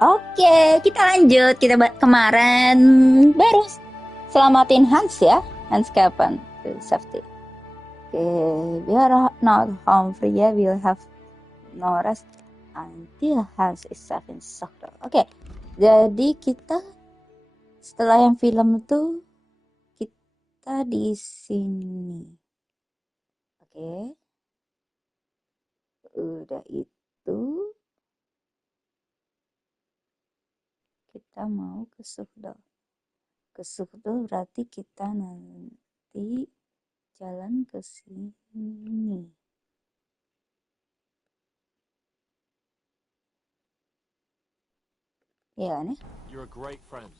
Oke, kita lanjut. Kita kemarin baru selamatin Hans ya. Hans capon to safety. Okay, we are not home free ya. We'll have no rest until Hans is safe in Stockholm. Oke, jadi kita setelah yang film itu kita di sini. Oke, udah itu kita mau ke Stockholm. Ke Stockholm berarti kita nanti jalan ke sini. Ya kan ya? You're a great friend.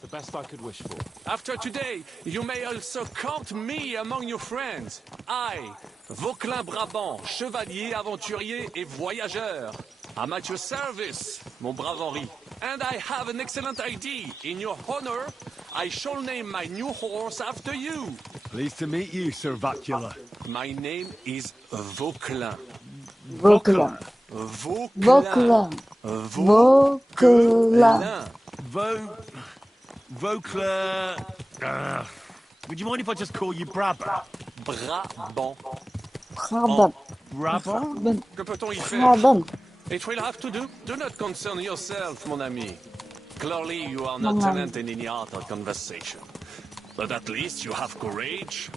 The best I could wish for. After today, you may also count me among your friends. I, Vauquelin Brabant, chevalier, aventurier et voyageur. I'm at your service, mon brave Henri. And I have an excellent idea. In your honor, I shall name my new horse after you. Pleased to meet you, Sir Vacula. My name is Vauquelin. Vauquelin. Vauquelin. Vauquelin. Vauquelin. Would you mind if I just call you Brabant? Brabant. Brabant. Brabant? Que peut-on y faire? Brabant. It will have to do. Do not concern yourself, mon ami. Clearly, you are not talented in the art of conversation. But at least you have courage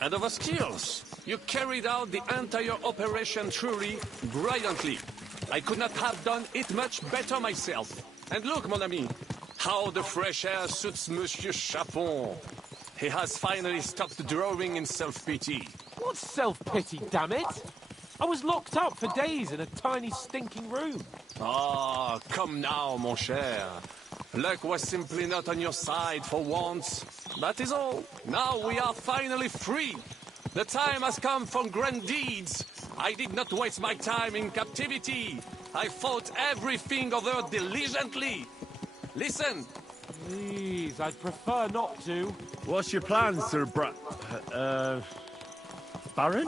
and other skills. You carried out the entire operation truly brilliantly. I could not have done it much better myself. And look, mon ami, how the fresh air suits Monsieur Chapon. He has finally stopped drawing in self-pity. What self-pity, damn it? I was locked up for days in a tiny stinking room. Ah, come now, mon cher. Luck was simply not on your side for once. That is all. Now we are finally free. The time has come for grand deeds. I did not waste my time in captivity. I fought everything over diligently. Listen. Please, I'd prefer not to. What's your plan, Sir Baron?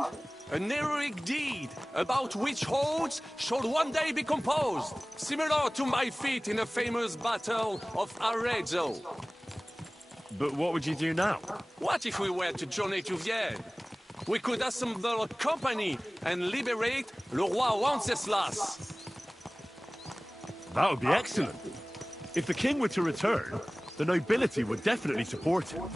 An heroic deed about which hordes shall one day be composed, similar to my feat in the famous battle of Arezzo. But what would you do now? What if we were to journey to Vienne? We could assemble a company and liberate Le Roi Wenceslas. That would be excellent. If the king were to return, the nobility would definitely support him.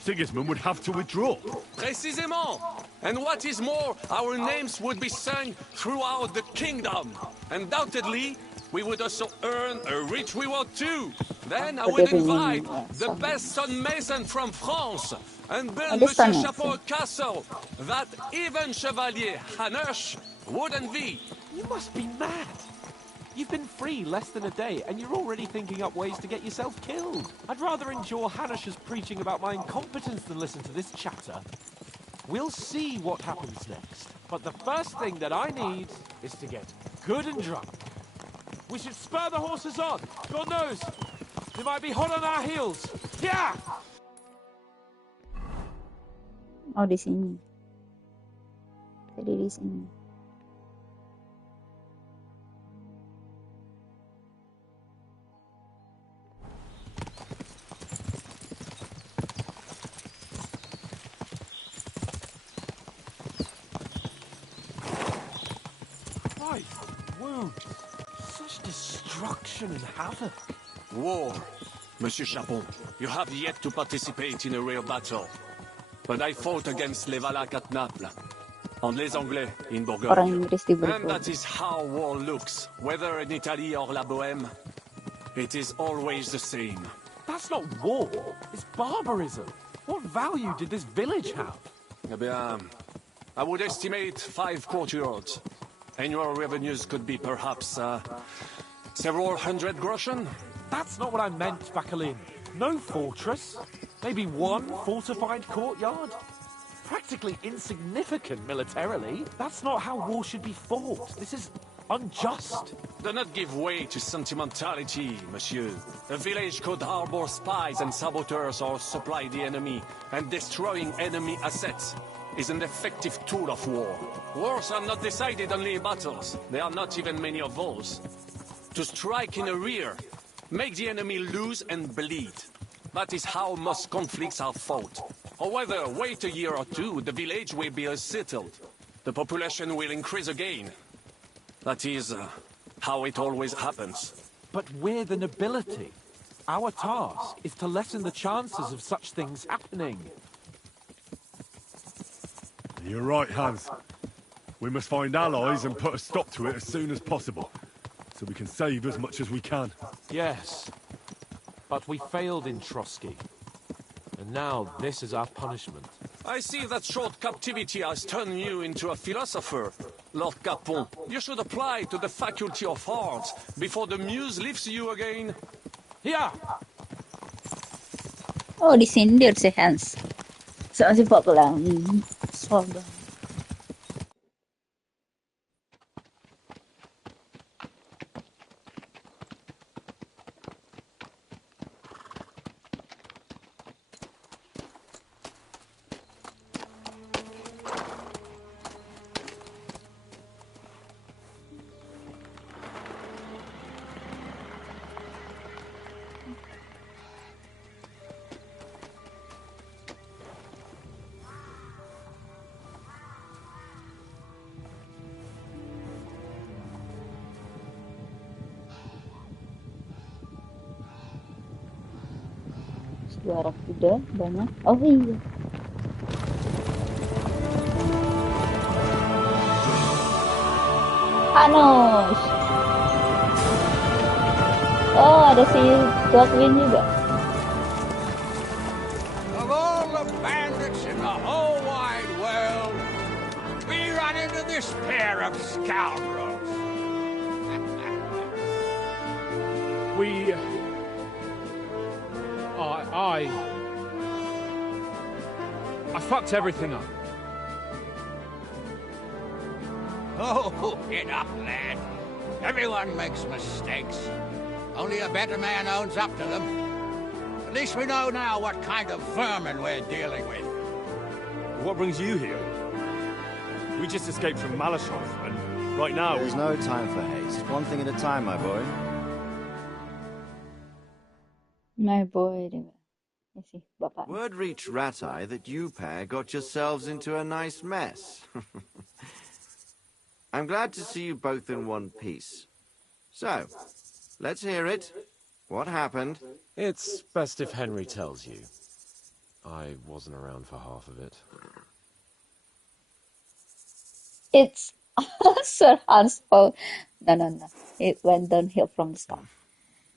Sigismund would have to withdraw. Précisément! And what is more, our names would be sung throughout the kingdom. Undoubtedly, we would also earn a rich reward too. Then I would invite the best stonemason from France and build Monsieur Chapon a castle that even Chevalier Hanush would envy. You must be mad. You've been free less than a day, and you're already thinking up ways to get yourself killed. I'd rather endure Hanush's preaching about my incompetence than listen to this chatter. We'll see what happens next. But the first thing that I need is to get good and drunk. We should spur the horses on. God knows, they might be hot on our heels. Yeah! Oh, di sini. Tadi di sini. Such destruction and havoc. War. Monsieur Chapon, you have yet to participate in a real battle. But I fought against les Valaques at Naples, and les Anglais in Bourgogne. And that is how war looks, whether in Italy or La Bohème. It is always the same. That's not war, it's barbarism. What value did this village have? Eh bien, I would estimate 5 courtyards. Annual revenues could be perhaps, several hundred groschen. That's not what I meant, Vauquelin. No fortress. Maybe one fortified courtyard. Practically insignificant militarily. That's not how war should be fought. This is unjust. Do not give way to sentimentality, monsieur. A village could harbor spies and saboteurs or supply the enemy, and destroying enemy assets is an effective tool of war. Wars are not decided only in battles. There are not even many of those. to strike in the rear. Make the enemy lose and bleed. That is how most conflicts are fought. However, wait a year or two, the village will be settled. The population will increase again. That is how it always happens. But we're the nobility. Our task is to lessen the chances of such things happening. You're right, Hans. We must find allies and put a stop to it as soon as possible, so we can save as much as we can. Yes, but we failed in Trotsky. And now this is our punishment. I see that short captivity has turned you into a philosopher, Lord Capon. You should apply to the Faculty of Arts before the muse lifts you again. Here! Oh, disindir si Hans. Soalnya si Pak lang. Sombong. Suara kuda banyak. Oh iya. Hanos. Oh, ada si Godwin juga. Of all the bandits in the whole wide world, we run into this pair of scoundrels. I fucked everything up. Oh, enough, lad. Everyone makes mistakes. Only a better man owns up to them. At least we know now what kind of vermin we're dealing with. What brings you here? We just escaped from Malashov, and right now There's no time for haste. One thing at a time, my boy. My boy. Ya sih, bapak. Word reached Ratai that you pair got yourselves into a nice mess. I'm glad to see you both in one piece. So, let's hear it. What happened? It's best if Henry tells you. I wasn't around for half of it. It's Sir Hans' fault. No. It went downhill from the start.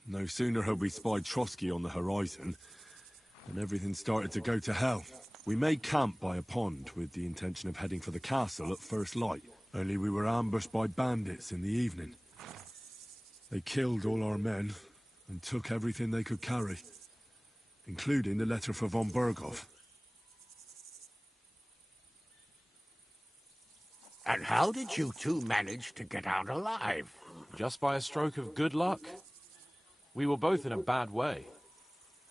no sooner had we spied Trotsky on the horizon, and everything started to go to hell. We made camp by a pond with the intention of heading for the castle at first light, only we were ambushed by bandits in the evening. They killed all our men and took everything they could carry, including the letter for von Berghoff. And how did you two manage to get out alive? Just by a stroke of good luck. We were both in a bad way.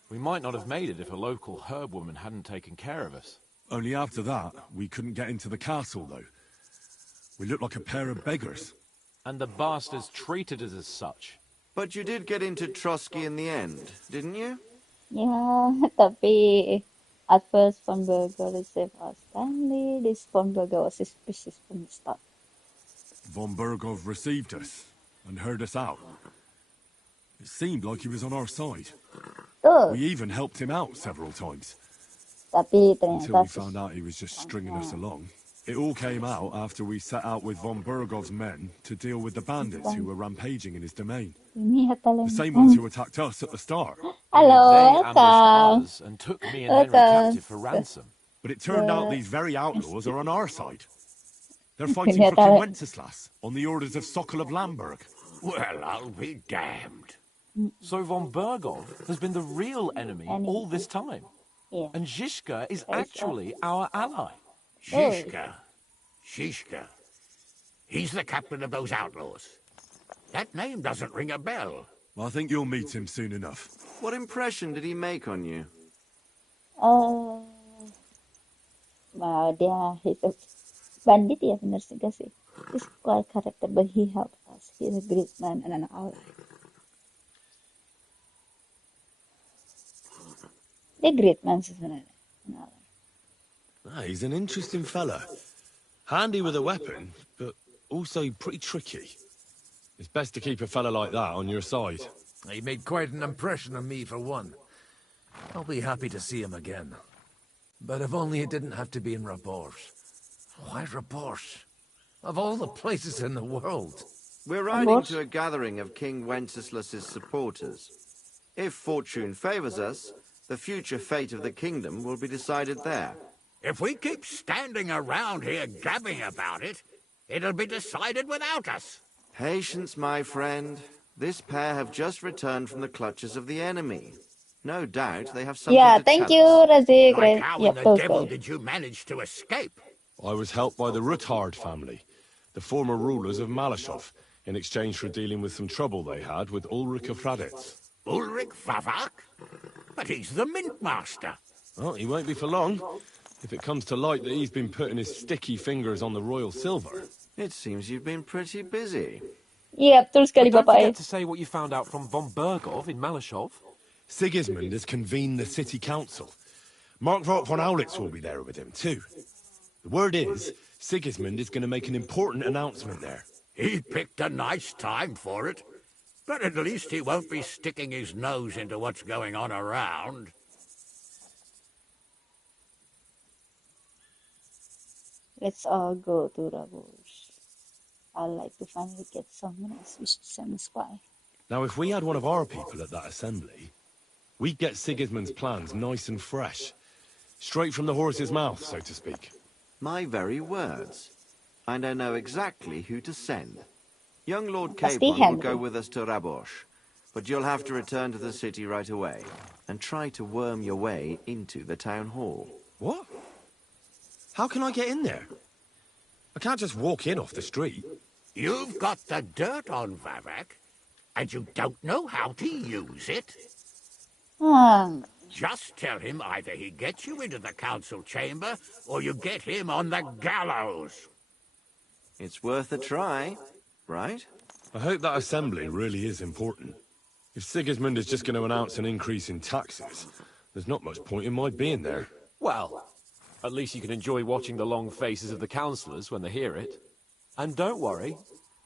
We might not have made it if a local herb woman hadn't taken care of us. Only after that, we couldn't get into the castle, though. We looked like a pair of beggars. And the bastards treated us as such. But you did get into Trotsky in the end, didn't you? Ya, tapi at first von Berger received us kindly. This von Berger was suspicious from the start. Von Berghoff received us and heard us out. It seemed like he was on our side. Tuh, We even helped him out several times, tapi until ternyata we found out he was just stringing us along. It all came out after we set out with von Berghoff's men to deal with the bandits who were rampaging in his domain. ini The same ones who attacked us at the start. Halo, They welcome. ambushed us and took me and Henry Welcome. captive for ransom. But it turned out these very outlaws are on our side. They're fighting for King Wenceslas on the orders of Sokol of Lamberg. Well, I'll be damned. So von Berghoff has been the real enemy all this time. Yeah. And Zizka is actually our ally. Shishka. He's the captain of those outlaws. That name doesn't ring a bell. I think you'll meet him soon enough. What impression did he make on you? Dia itu bandit ya, bener sih gak sih? He's quite character, but he helped us. He's a great man and an ally. They're great man sebenarnya. An ally. Ah, he's an interesting fella. Handy with a weapon, but also pretty tricky. It's best to keep a fella like that on your side. He made quite an impression on me, for one. I'll be happy to see him again. But if only it didn't have to be in Rabors. Why Rabors? Of all the places in the world. We're riding to a gathering of King Wenceslas's supporters. If fortune favors us, the future fate of the kingdom will be decided there. If we keep standing around here gabbing about it, it'll be decided without us. Patience, my friend. This pair have just returned from the clutches of the enemy. No doubt they have something Yeah, to thank tell you, us. Razik. Like how Yeah, in the betul devil sekali. did you manage to escape? I was helped by the Ruthard family, the former rulers of Malashov, in exchange for dealing with some trouble they had with Ulrich of Raditz. Ulrich Favak? But he's the mint master. Well, he won't be for long, if it comes to light that he's been putting his sticky fingers on the royal silver. It seems you've been pretty busy. Iya, betul sekali But don't Bapak. forget to say what you found out from von Bergov in Malashov. Sigismund has convened the city council. Markvart von Aulitz will be there with him, too. The word is, Sigismund is going to make an important announcement there. He picked a nice time for it. But at least he won't be sticking his nose into what's going on around. Let's all go to Rabos. I'd like to finally get someone else who's semi spy. Now, if we had one of our people at that assembly, we'd get Sigismund's plans nice and fresh. Straight from the horse's mouth, so to speak. My very words. And I know exactly who to send. Young Lord Pasti Capon will Henry. go with us to Rabosh, but you'll have to return to the city right away and try to worm your way into the town hall. What? How can I get in there? I can't just walk in off the street. You've got the dirt on Vavak, and you don't know how to use it? Just tell him either he gets you into the council chamber, or you get him on the gallows. It's worth a try, right? I hope that assembly really is important. If Sigismund is just going to announce an increase in taxes, there's not much point in my being there. Well, at least you can enjoy watching the long faces of the councillors when they hear it. And don't worry,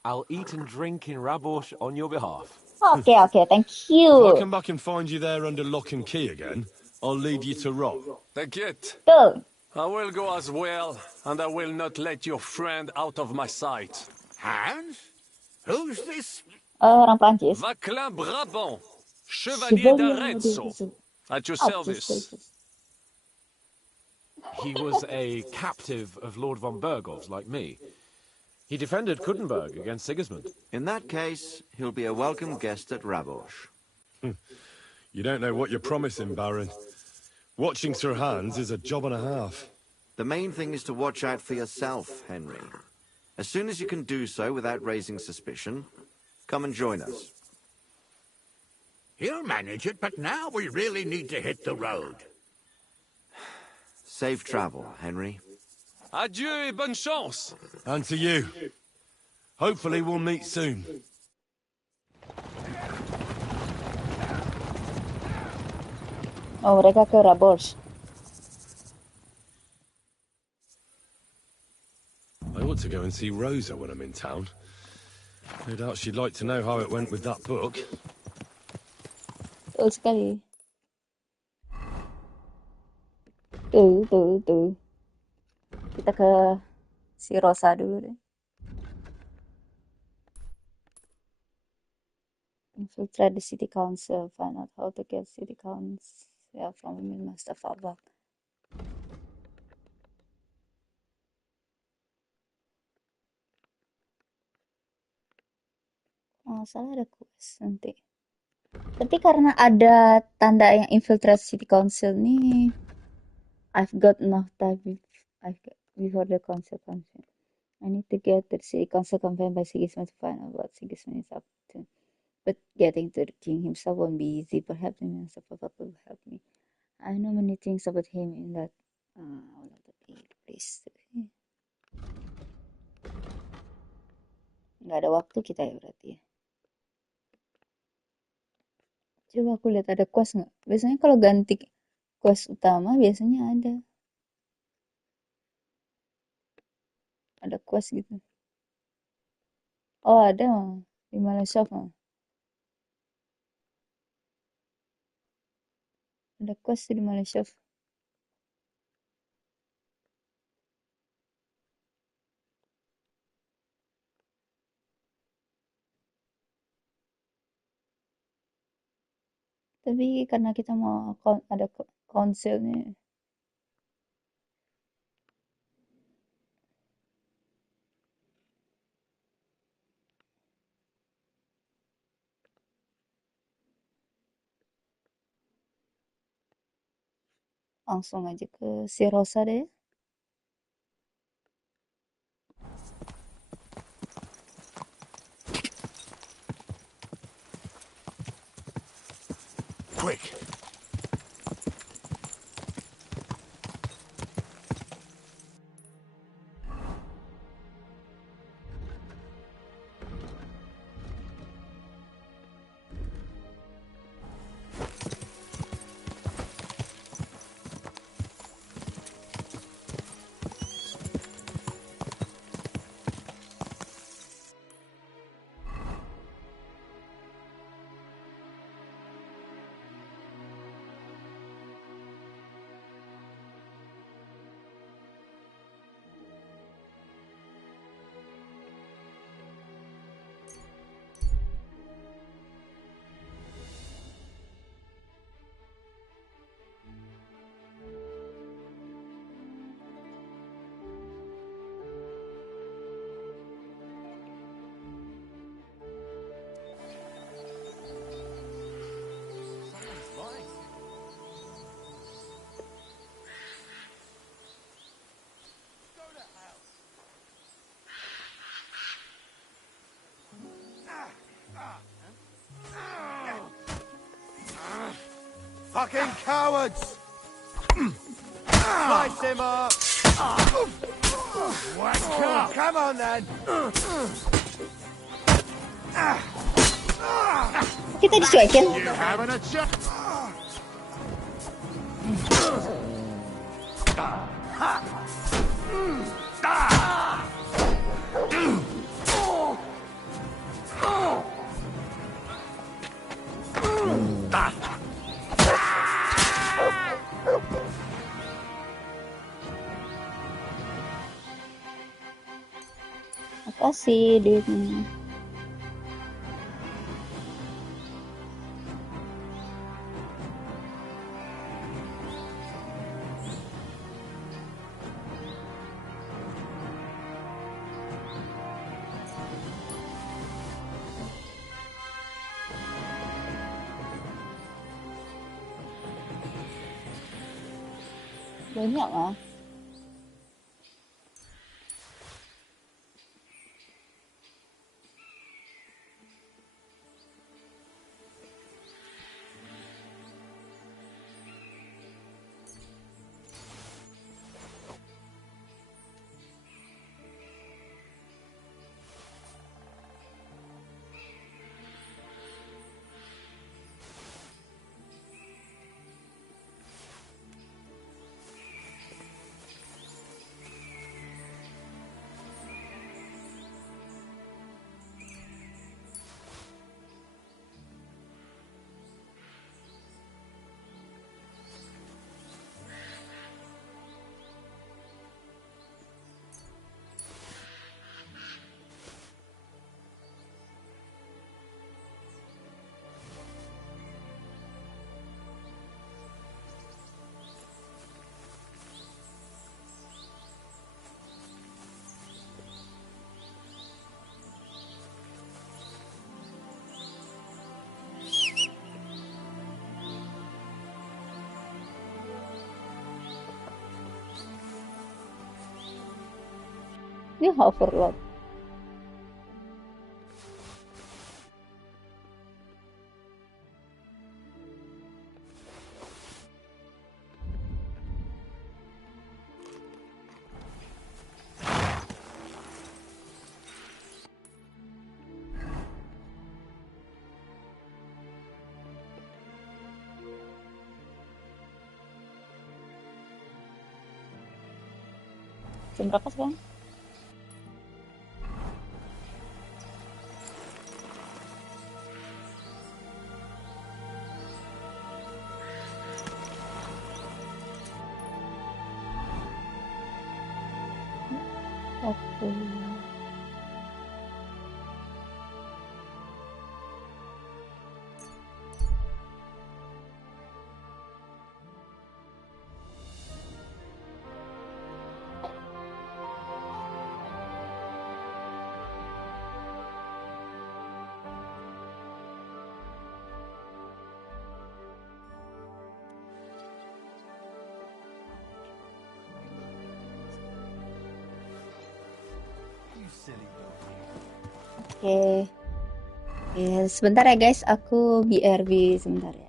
I'll eat and drink in Rabosh on your behalf. Okay, thank If you. I come back and find you there under lock and key again, I'll lead you to rot. T'inquiète, Betul. I will go as well, and I will not let your friend out of my sight. Hans? Who's this? Orang Prancis. Vaclin Brabant, Chevalier d'Arezzo, at your service. He was a captive of Lord von Bergov's, like me. He defended Kuttenberg against Sigismund. In that case, he'll be a welcome guest at Rabosh. You don't know what you're promising, Baron. Watching Sir Hans is a job and a half. The main thing is to watch out for yourself, Henry. As soon as you can do so without raising suspicion, come and join us. He'll manage it, but now we really need to hit the road. Safe travel, Henry. Adieu et bonne chance. And to you. Hopefully we'll meet soon. Oh, mereka ke Rabos. I ought to go and see Rosa when I'm in town. No doubt she'd like to know how it went with that book. Betul sekali. Tuh. Kita ke si Rosa dulu deh. Infiltrate the city council. Find out how to get city council from women master Fabak. Oh, salah ada quest nanti. Tapi karena ada tanda yang infiltrate city council nih, I've got enough time before the council comes in. I need to get to the city council convened by Sigismund to find out what Sigismund is up to. But getting to the king himself won't be easy. Perhaps the minister will help me. I know many things about him in that all of the place. Nggak ada waktu kita ya berarti ya. Coba aku lihat ada quest nggak. Biasanya kalau ganti quest utama biasanya ada quest gitu. Oh ada di Malaysia mah. Ada quest di Malaysia. Tapi karena kita mau ada konsilnya, langsung aja ke si Rosa deh. Quick! Fucking cowards! Slice him up! Come on then! Kita dicuekin. Having a chat? Makasih duitnya. Banyak lah. Dia overload. Jam berapa sekarang? Oke. Oke. Oke, sebentar ya guys, aku BRB sebentar ya.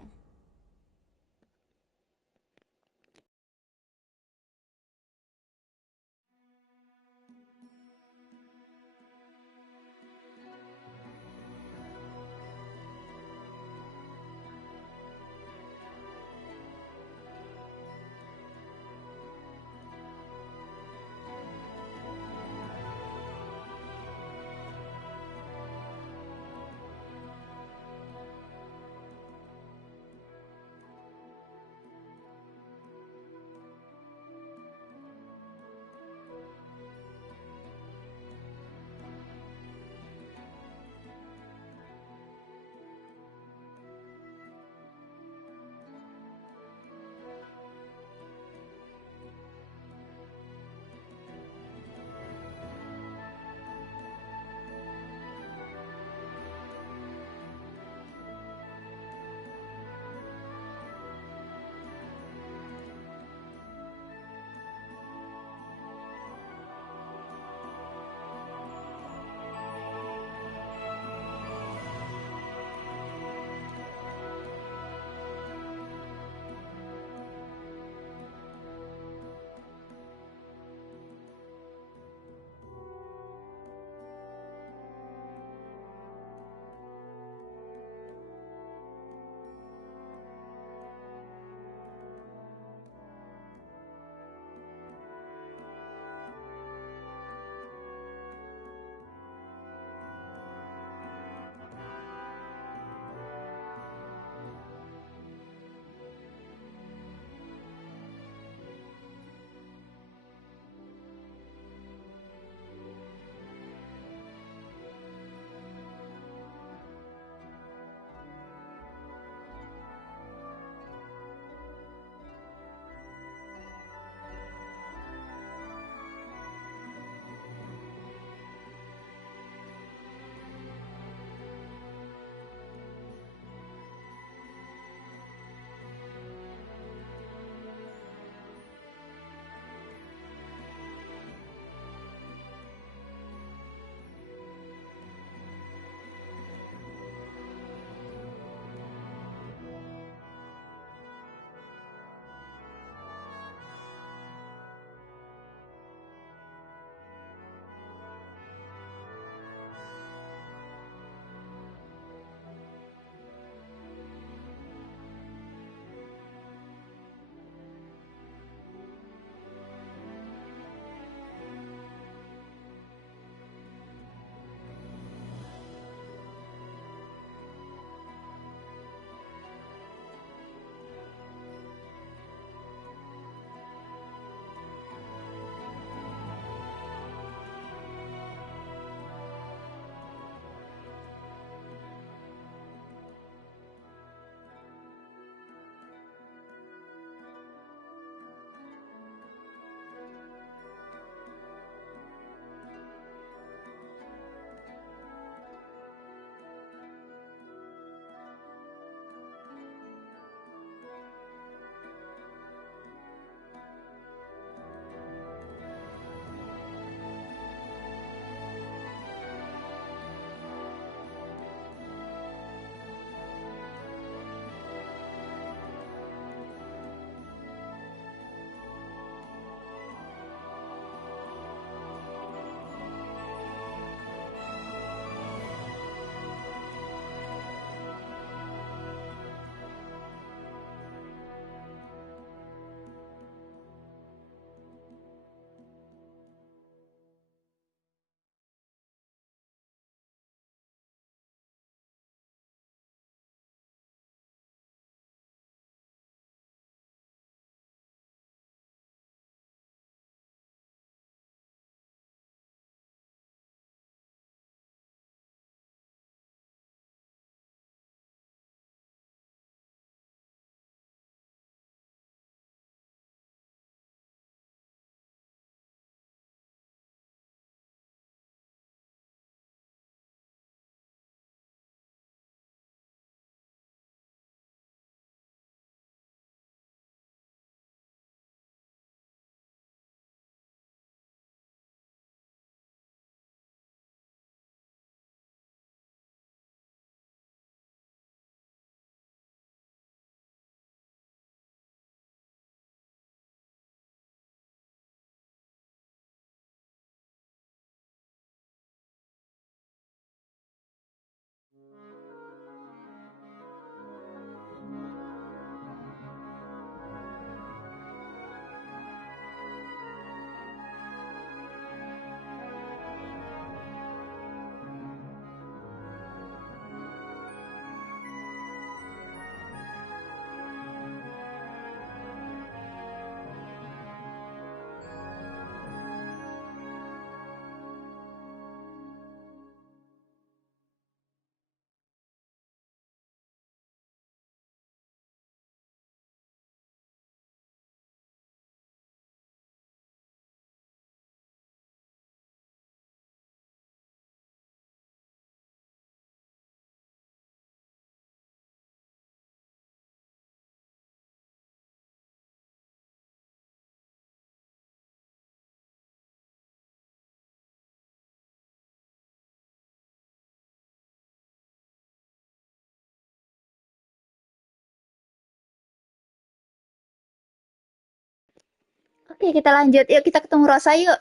Oke, kita lanjut. Yuk, kita ketemu Rosa yuk.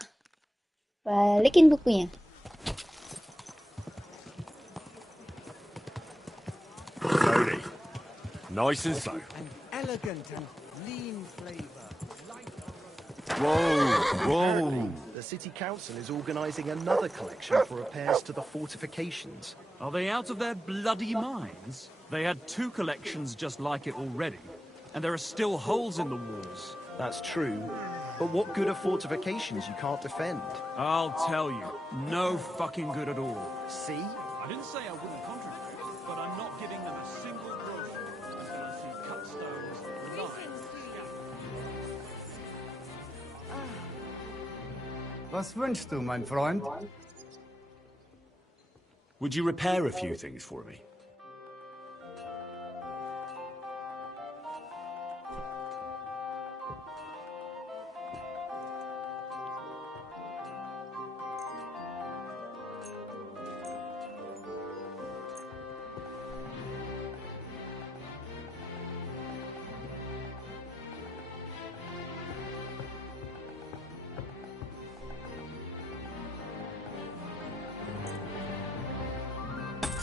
Balikin bukunya. Slowly. Nice and slow. An elegant and lean flavor. Whoa! The city council is organizing another collection for repairs to the fortifications. Are they out of their bloody minds? They had 2 collections just like it already, and there are still holes in the walls. That's true. But what good are fortifications you can't defend? I'll tell you, no fucking good at all. See? I didn't say I wouldn't contribute, but I'm not giving them a single brochure until I see cut stones, lines, Was wünschst du, mein Freund? Would you repair a few things for me?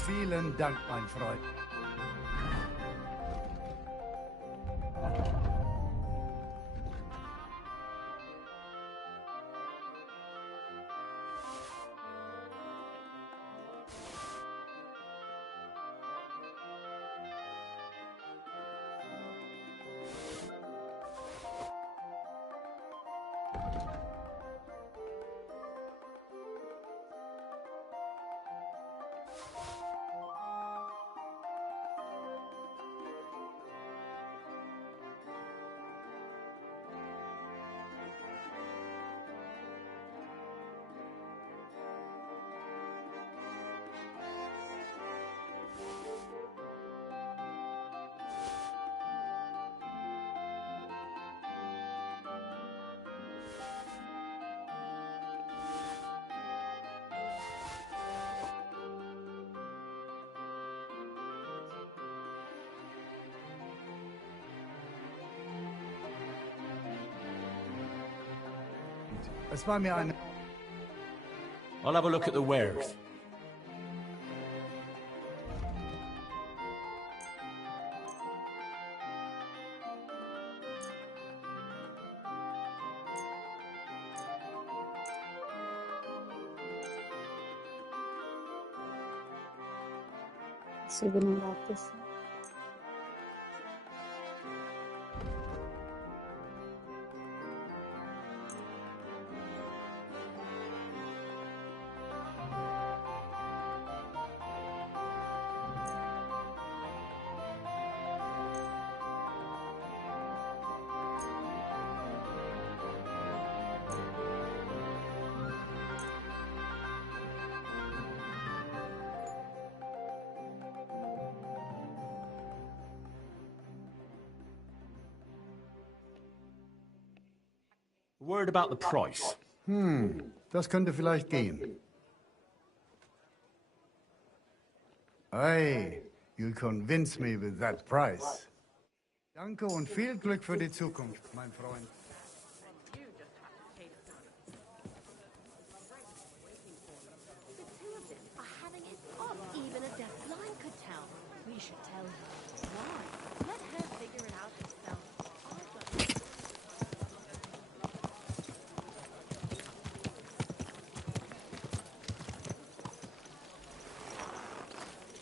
Vielen Dank, mein Freund. Es war mir eine... I'll have a look at the wares. $1.600. A word about the price. Das könnte vielleicht gehen. Hey, you'll convince me with that price. Danke und viel Glück für die Zukunft, mein Freund. Even a deaf blind could tell. We should tell her. Why? Let her figure it out herself.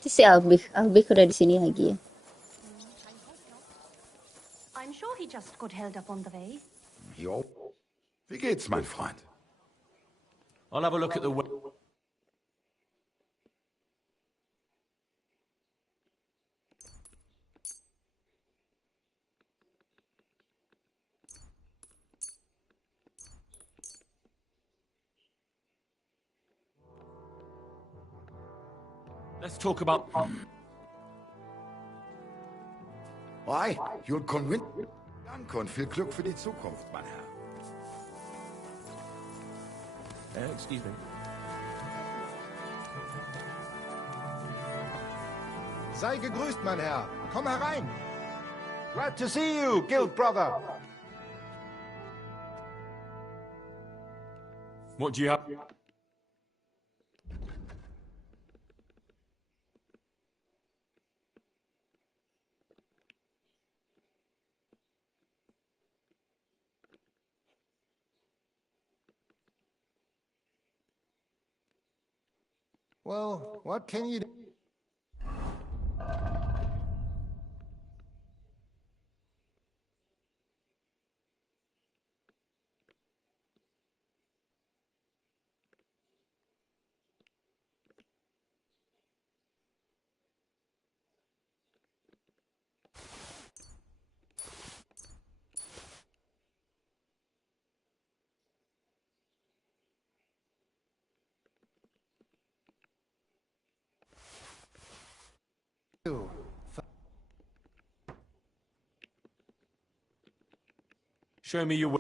Itu si Albig udah di sini lagi ya. I'm sure he just got held up on the way. Jo. Wie geht's, mein Freund? I'll have a look at the... Let's talk about... Why? You'll convince... Danke und viel Glück für die Zukunft, mein Herr. excuse me. Sei gegrüßt, mein Herr. Komm herein. Glad to see you, Guild Brother. What do you have? Well, what can you do? Show me your...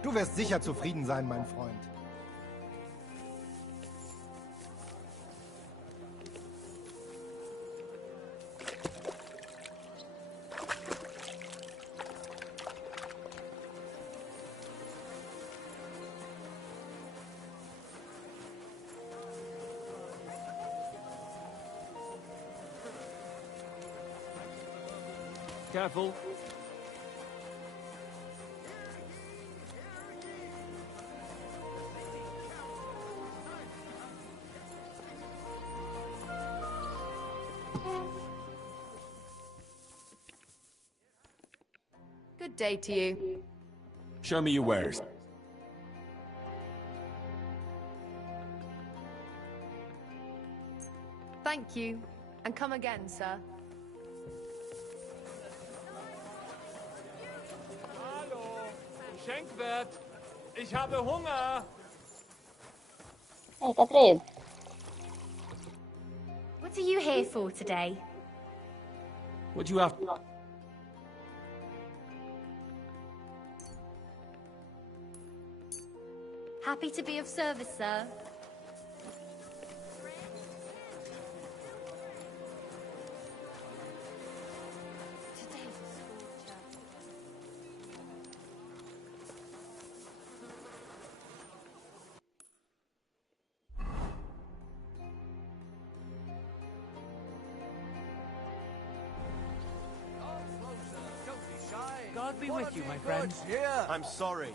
Du wirst sicher zufrieden sein, mein Freund. Careful. Good day to you. Show me your wares. Thank you. And come again, sir. Hallo, Schenkwirt. Ich habe Hunger. Hey, Catherine. What are you here for today? What do you have? Happy to be of service, sir. God be with you, my friend. I'm sorry.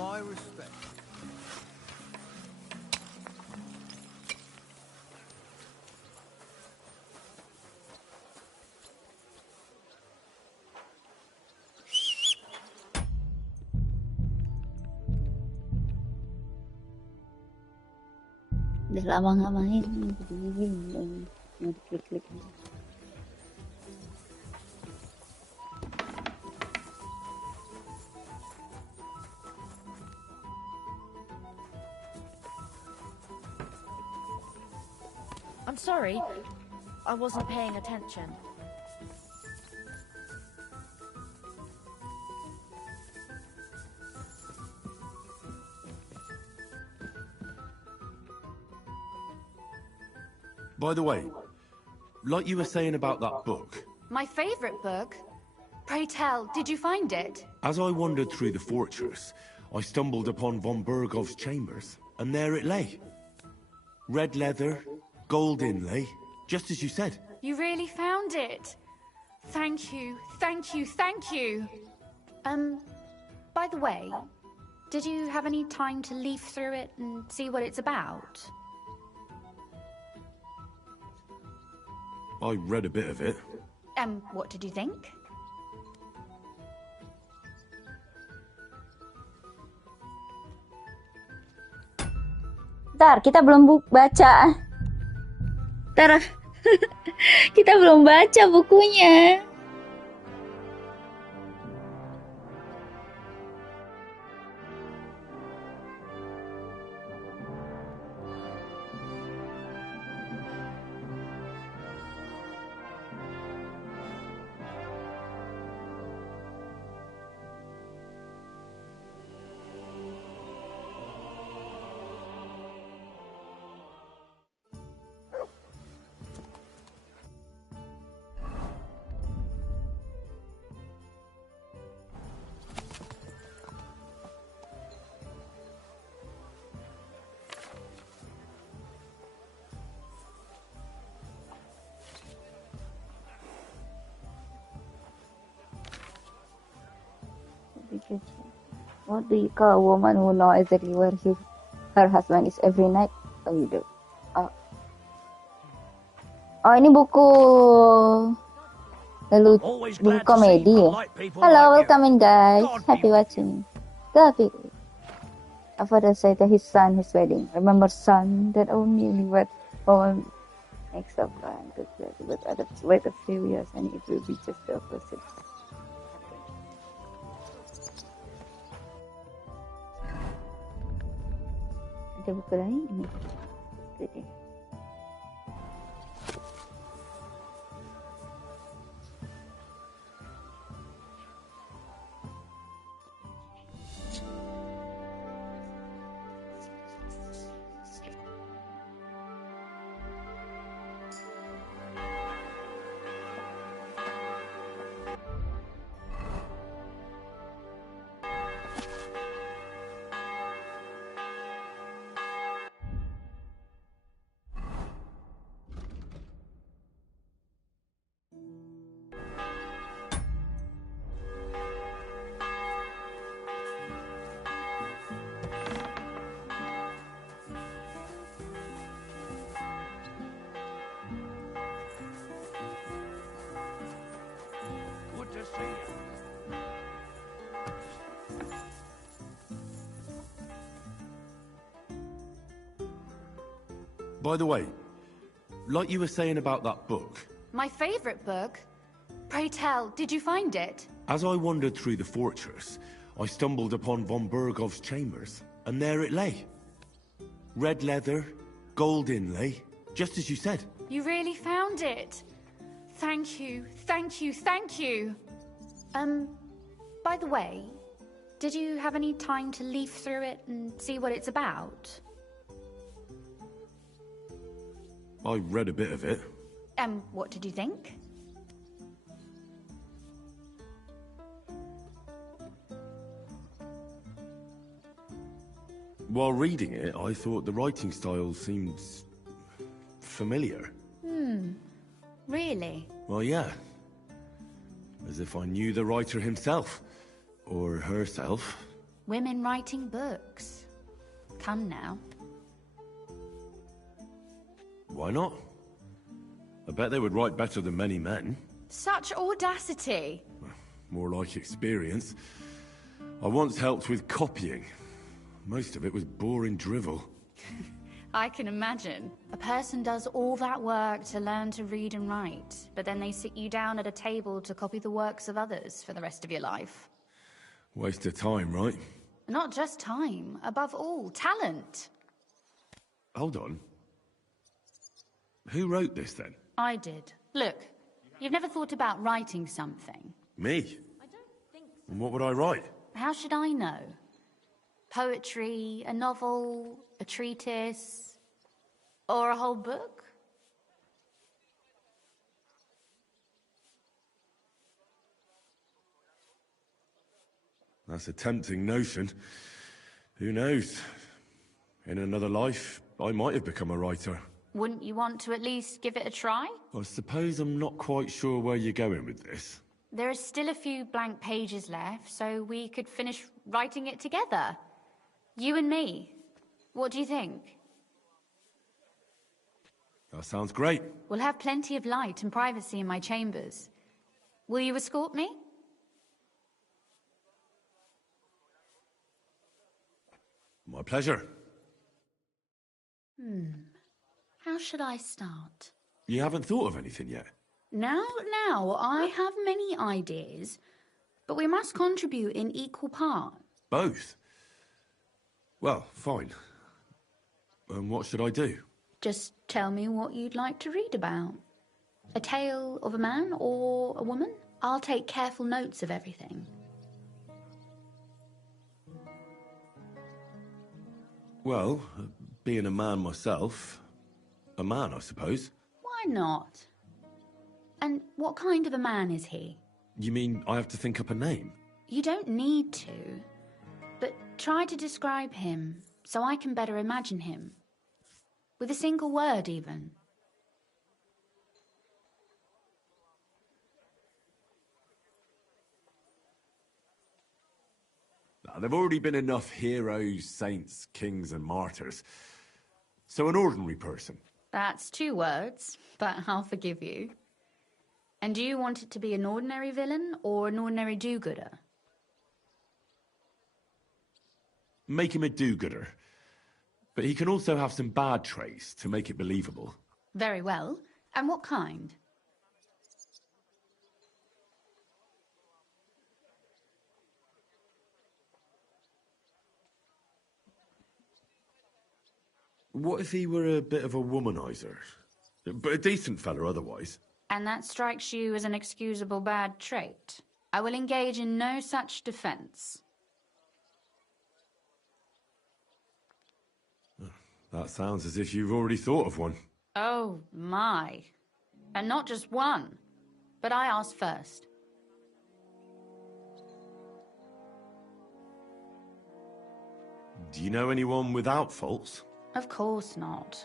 My respect. Udah lama nggak main, jadi bingung mau diklik-klik. I'm sorry. I wasn't paying attention. By the way, like you were saying about that book, My favorite book? Pray tell, did you find it? as I wandered through the fortress, I stumbled upon von Bergov's chambers, and there it lay. Red leather, gold inlay, just as you said. You really found it. Thank you, thank you, thank you. By the way, did you have any time to leaf through it and see what it's about? I read a bit of it. What did you think? Ntar, kita belum baca. Ntar, kita belum baca bukunya. What do you call a woman who knows exactly where her husband is every night? Oh, you do. Oh, ini buku buku komedi ya. Hello, welcome in guys. Happy watching. Tapi, a father said to his son, his wedding. Remember, son, that only what all makes up plan. But others wait a few years and it will be just the opposite. Ada buku lain ini. Jadi. By the way, like you were saying about that book, My favorite book? Pray tell, did you find it? as I wandered through the fortress, I stumbled upon von Bergov's chambers, and there it lay. Red leather, gold inlay, just as you said. You really found it. Thank you, thank you, thank you. By the way, did you have any time to leaf through it and see what it's about? I read a bit of it. What did you think? While reading it, I thought the writing style seemed familiar. Really? Well, yeah. As if I knew the writer himself. Or herself. Women writing books. Come now. Why not? I bet they would write better than many men. Such audacity. More like experience. I once helped with copying. Most of it was boring drivel. I can imagine. A person does all that work to learn to read and write, but then they sit you down at a table to copy the works of others for the rest of your life. Waste of time, right? Not just time, above all, talent. Hold on. Who wrote this, then? I did. Look, you've never thought about writing something. Me? And what would I write? How should I know? Poetry, a novel, a treatise, or a whole book? That's a tempting notion. Who knows? In another life, I might have become a writer. Wouldn't you want to at least give it a try? I suppose I'm not quite sure where you're going with this. There are still a few blank pages left, so we could finish writing it together. You and me. What do you think? That sounds great. We'll have plenty of light and privacy in my chambers. Will you escort me? My pleasure. How should I start? You haven't thought of anything yet? Now, I have many ideas, but we must contribute in equal part. Both? Well, fine. And what should I do? Just tell me what you'd like to read about. A tale of a man or a woman? I'll take careful notes of everything. Well, being a man myself, a man, I suppose. Why not? And what kind of a man is he? You mean I have to think up a name? You don't need to, but try to describe him so I can better imagine him. With a single word, even. There've already been enough heroes, saints, kings, and martyrs. So an ordinary person. That's 2 words, but I'll forgive you. And do you want it to be an ordinary villain or an ordinary do-gooder? Make him a do-gooder. But he can also have some bad traits to make it believable. Very well. And what kind? What if he were a bit of a womanizer? But a decent fella otherwise. And that strikes you as an excusable bad trait? I will engage in no such defense. That sounds as if you've already thought of one. Oh, my. And not just one. But I asked first. Do you know anyone without faults? Of course not.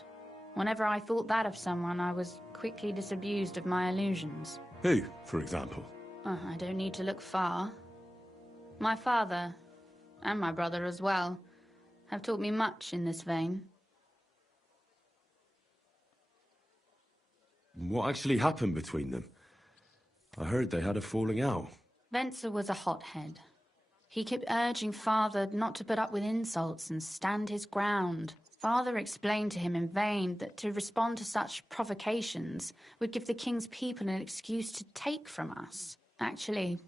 Whenever I thought that of someone, I was quickly disabused of my illusions. Who, for example? I don't need to look far. My father, and my brother as well, have taught me much in this vein. What actually happened between them? I heard they had a falling out. Venser was a hothead. He kept urging Father not to put up with insults and stand his ground. Father explained to him in vain that to respond to such provocations would give the king's people an excuse to take from us. Actually,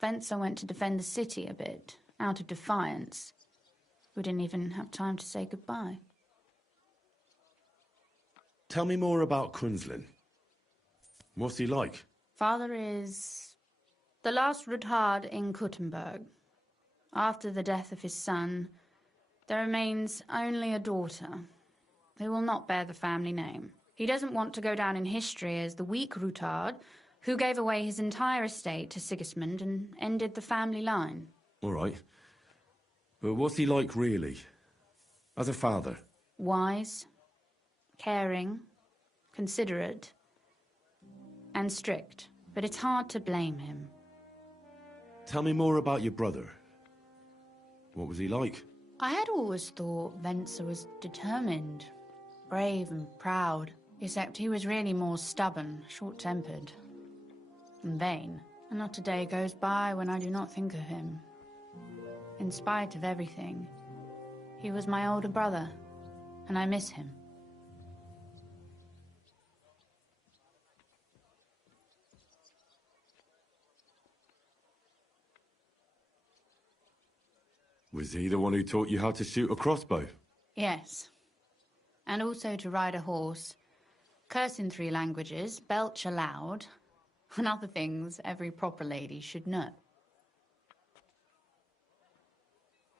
Venser went to defend the city a bit, out of defiance. We didn't even have time to say goodbye. Tell me more about Kunzlin. What's he like? Father is the last Ruthard in Kuttenberg. After the death of his son, there remains only a daughter, who will not bear the family name. He doesn't want to go down in history as the weak Ruthard, who gave away his entire estate to Sigismund and ended the family line. All right. But what's he like, really? As a father? Wise, caring, considerate, and strict. But it's hard to blame him. Tell me more about your brother. What was he like? I had always thought Venser was determined, brave and proud, except he was really more stubborn, short-tempered, and vain. And not a day goes by when I do not think of him. In spite of everything, he was my older brother, and I miss him. Was he the one who taught you how to shoot a crossbow? Yes. And also to ride a horse, curse in 3 languages, belch aloud, and other things every proper lady should know.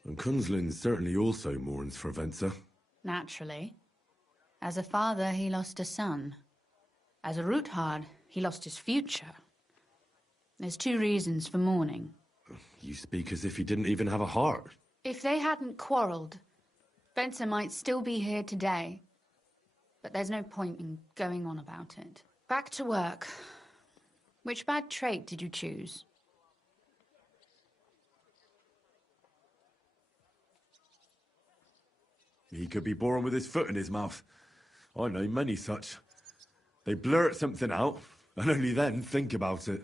And Kunzlin certainly also mourns for Venser. Naturally. As a father, he lost a son. As a Ruthard, he lost his future. There's 2 reasons for mourning. You speak as if he didn't even have a heart. If they hadn't quarreled, Venser might still be here today. But there's no point in going on about it. Back to work. Which bad trait did you choose? He could be born with his foot in his mouth. I know many such. They blurt something out, and only then think about it.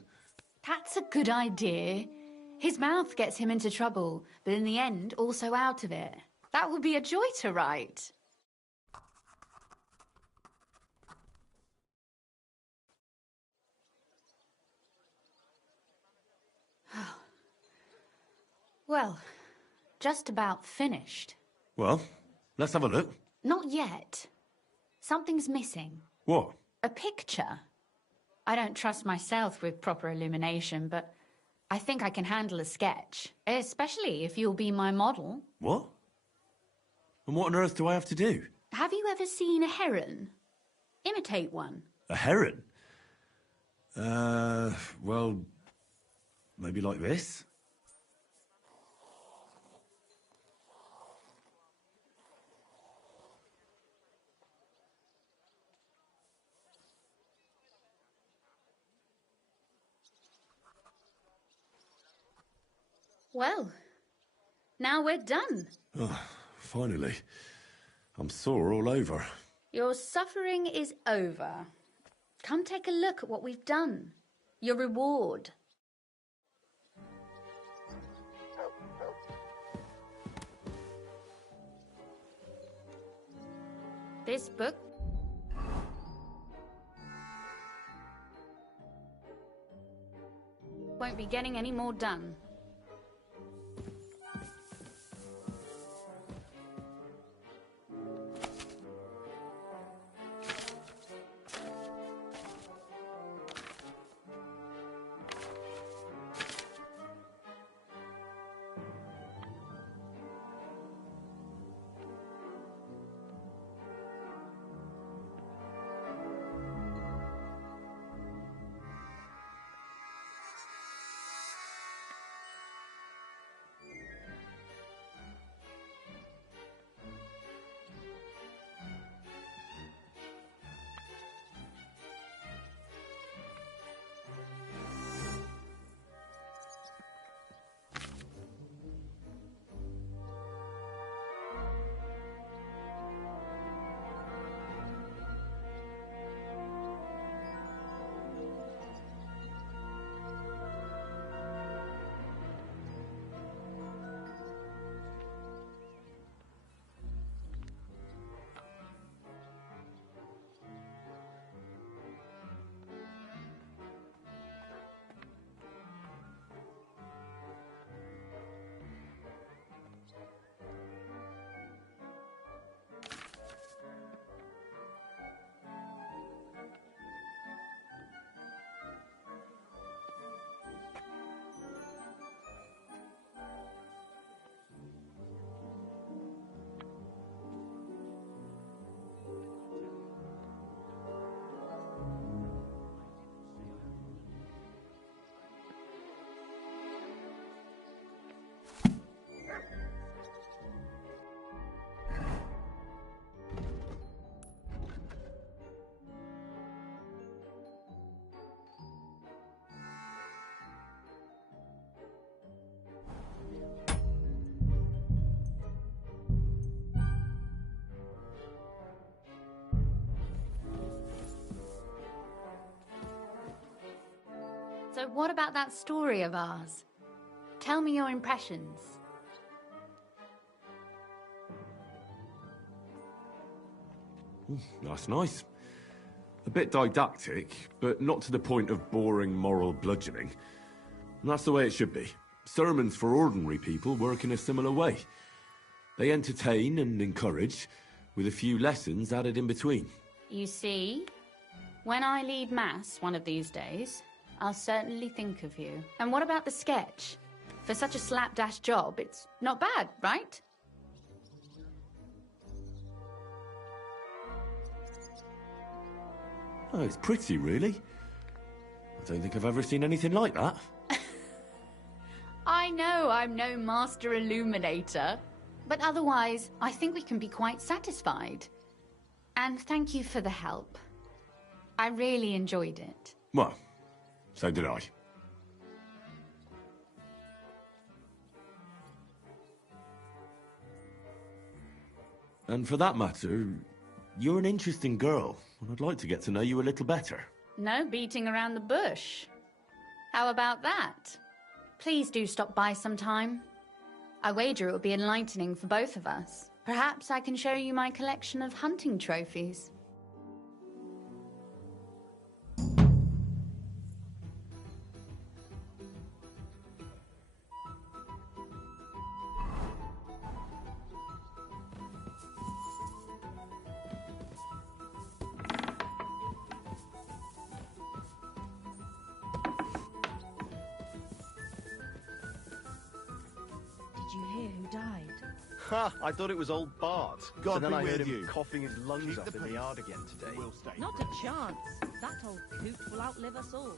That's a good idea. His mouth gets him into trouble, but in the end, also out of it. That would be a joy to write. Well, just about finished. Well, let's have a look. Not yet. Something's missing. What? A picture. I don't trust myself with proper illumination, but I think I can handle a sketch. Especially if you'll be my model. What? And what on earth do I have to do? Have you ever seen a heron? Imitate one. A heron? Well, maybe like this? Well, now we're done. Oh, finally. I'm sore all over. Your suffering is over. Come take a look at what we've done. Your reward. This book won't be getting any more done. So what about that story of ours? Tell me your impressions. That's nice. A bit didactic, but not to the point of boring moral bludgeoning. And that's the way it should be. Sermons for ordinary people work in a similar way. They entertain and encourage, with a few lessons added in between. You see, when I lead Mass one of these days, I'll certainly think of you. And what about the sketch? For such a slapdash job, it's not bad, right? Oh, it's pretty, really. I don't think I've ever seen anything like that. I know I'm no master illuminator, but otherwise, I think we can be quite satisfied. And thank you for the help. I really enjoyed it. Well, so did I. And for that matter, you're an interesting girl, and I'd like to get to know you a little better. No beating around the bush. How about that? Please do stop by sometime. I wager it will be enlightening for both of us. Perhaps I can show you my collection of hunting trophies. Did you hear who died? Ha! I thought it was old Bart. God so then be I heard with him you. coughing his lungs Keep up the in the peace. yard again today. We'll stay. Not a chance. That old coot will outlive us all.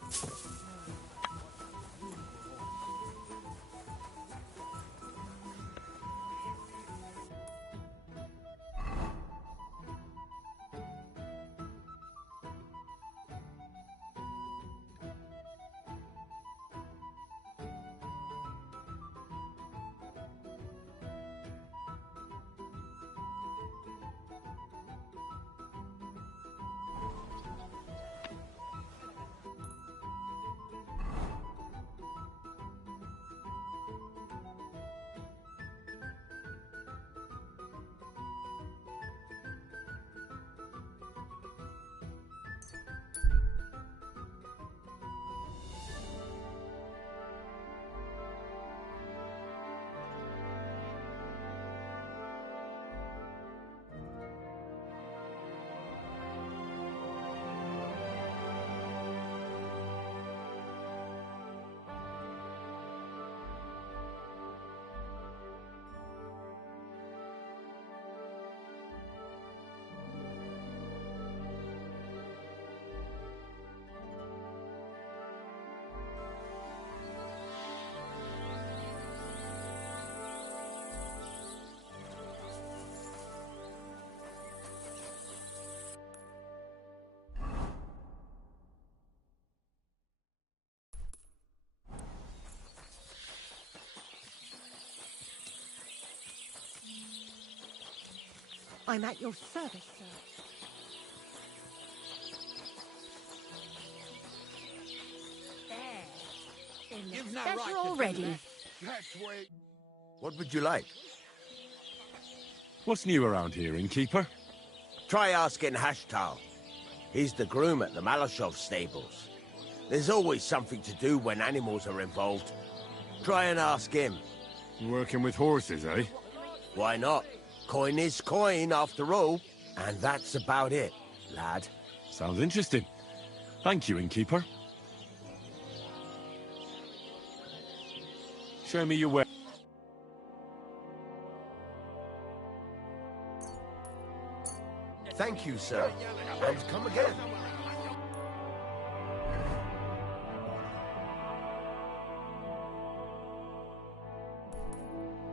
I'm at your service, sir. You've no Better right to already. do that. That's way. What would you like? What's new around here, innkeeper? Try asking Hashtal. He's the groom at the Malashov stables. There's always something to do when animals are involved. Try and ask him. Working with horses, eh? Why not? Coin is coin, after all. And that's about it, lad. Sounds interesting. Thank you, innkeeper. Show me your way. Thank you, sir. And come again.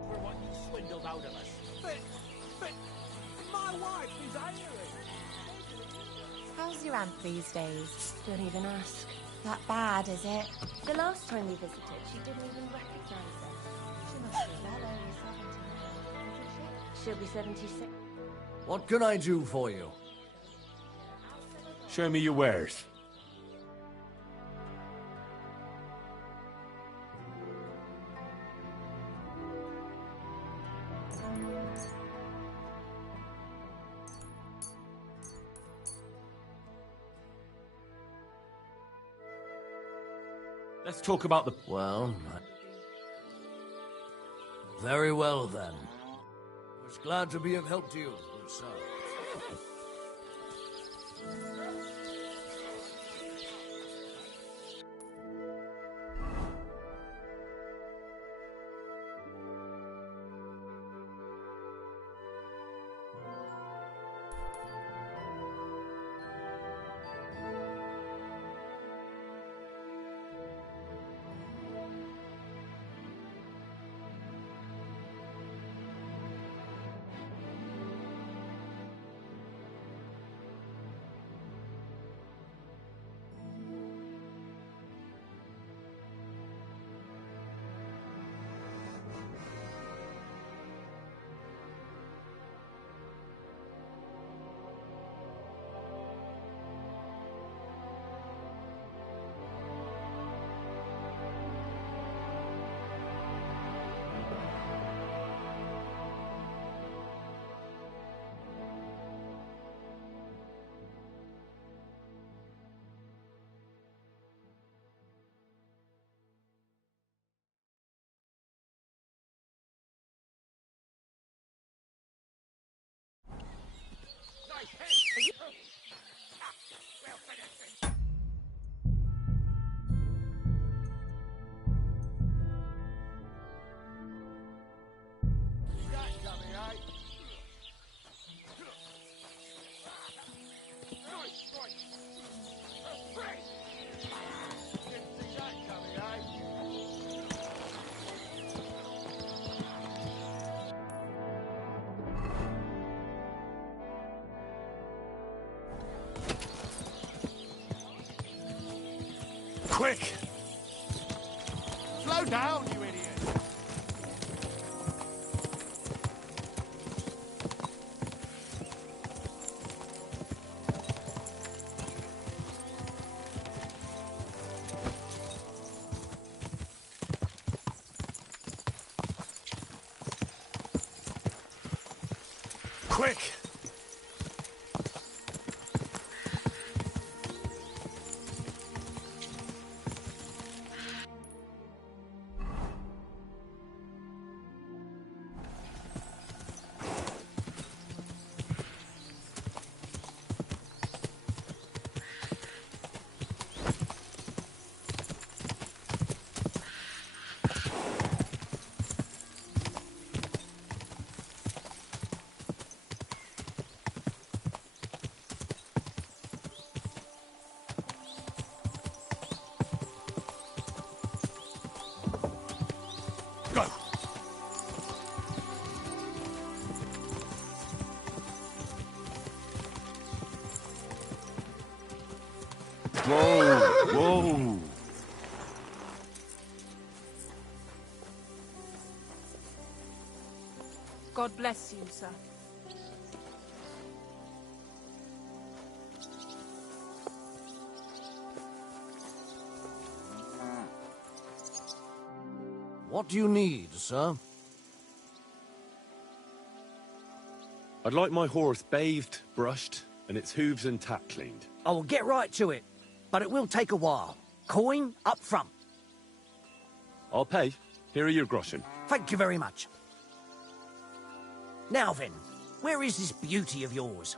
For what you swindled out of us. But my wife is ailing. How's your aunt these days? Don't even ask. That bad, is it? The last time we visited, she didn't even recognize us. She must be well over 70 now. She'll be 76. What can I do for you? Show me your wares. Let's talk about the... Well, very well then. I was glad to be of help to you, good sir. Quick! Slow down, you idiot! Quick! Whoa, whoa. God bless you, sir. What do you need, sir? I'd like my horse bathed, brushed, and its hooves and tack cleaned. I will get right to it, but it will take a while. Coin up front. I'll pay. Here are your groschen. Thank you very much. Now then, where is this beauty of yours?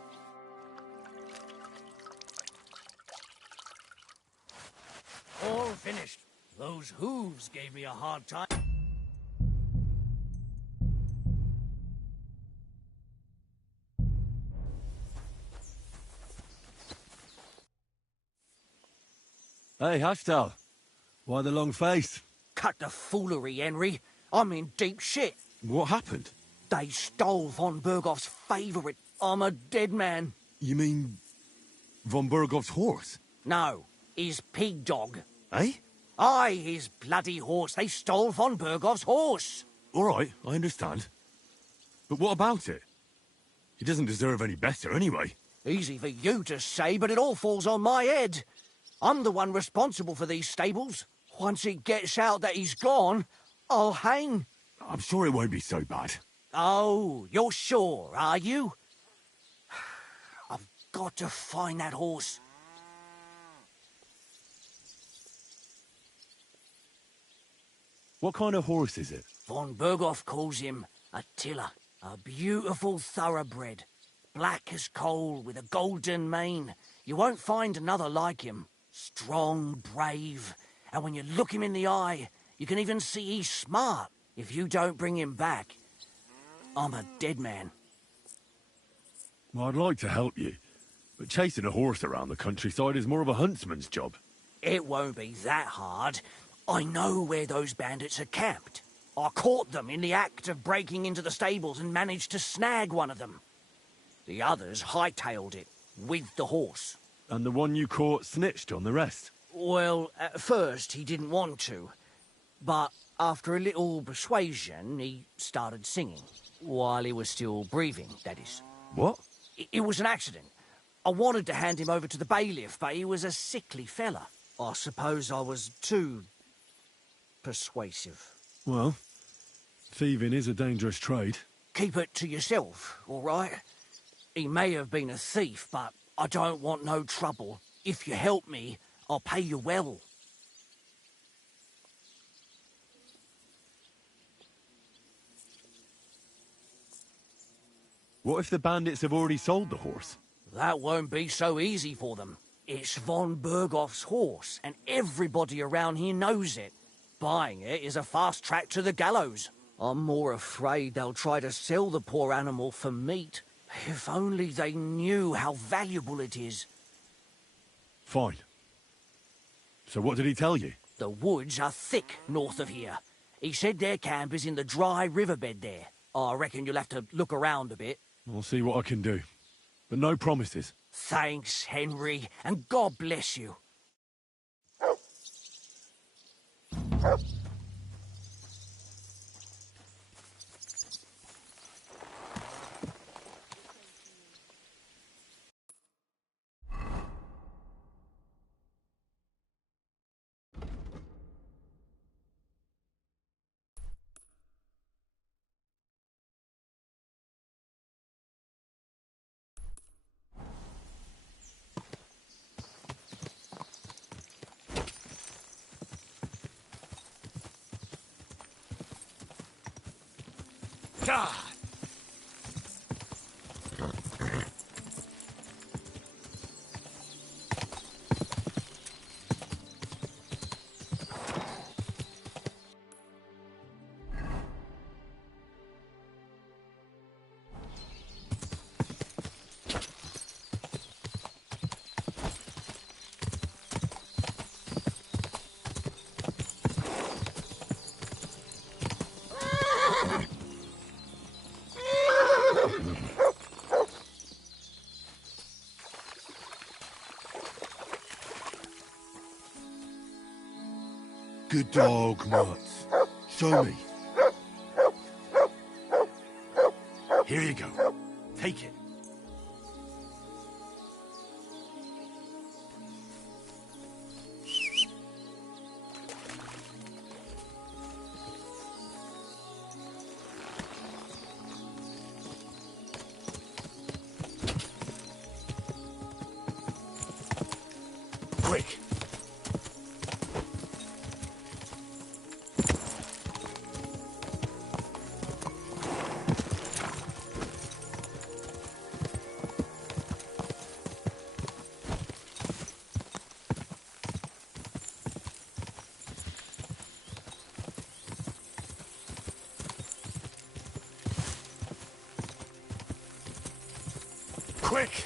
All finished. Those hooves gave me a hard time. Hey, Hashtal. Why the long face? Cut the foolery, Henry. I'm in deep shit. What happened? They stole von Bergoff's favourite. I'm a dead man. You mean von Bergoff's horse? No, his pig dog. Eh? Aye, his bloody horse. They stole von Bergoff's horse. All right, I understand. But what about it? He doesn't deserve any better anyway. Easy for you to say, but it all falls on my head. I'm the one responsible for these stables. Once it gets out that he's gone, I'll hang. I'm sure it won't be so bad. Oh, you're sure, are you? I've got to find that horse. What kind of horse is it? Von Berghoff calls him Attila, a beautiful thoroughbred. Black as coal with a golden mane. You won't find another like him. Strong, brave, and when you look him in the eye, you can even see he's smart. If you don't bring him back, I'm a dead man. Well, I'd like to help you, but chasing a horse around the countryside is more of a huntsman's job. It won't be that hard. I know where those bandits are camped. I caught them in the act of breaking into the stables and managed to snag one of them. The others hightailed it, with the horse. And the one you caught snitched on the rest? Well, at first he didn't want to. But after a little persuasion, he started singing. While he was still breathing, that is. What? It was an accident. I wanted to hand him over to the bailiff, but he was a sickly fella. I suppose I was too persuasive. Well, thieving is a dangerous trade. Keep it to yourself, all right? He may have been a thief, but I don't want no trouble. If you help me, I'll pay you well. What if the bandits have already sold the horse? That won't be so easy for them. It's von Berghoff's horse, and everybody around here knows it. Buying it is a fast track to the gallows. I'm more afraid they'll try to sell the poor animal for meat. If only they knew how valuable it is. Fine. So what did he tell you? The woods are thick north of here. He said their camp is in the dry riverbed there. I reckon you'll have to look around a bit. I'll see what I can do. But no promises. Thanks, Henry, and God bless you. God! Good dog, Mats. Show me. Here you go. Take it. Quick. Quick!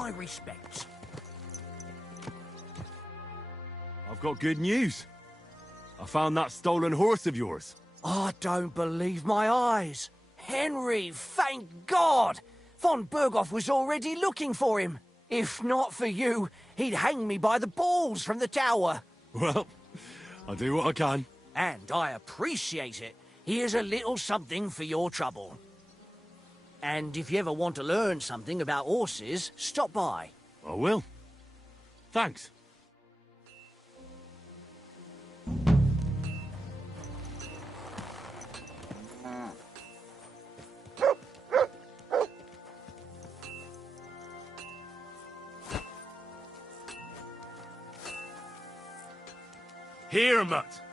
my respects. I've got good news. I found that stolen horse of yours. I don't believe my eyes. Henry, thank God! Von Berghoff was already looking for him. If not for you, he'd hang me by the balls from the tower. Well, I'll do what I can. And I appreciate it. Here's a little something for your trouble. And if you ever want to learn something about horses, stop by. I will. Thanks. Here, Mutt.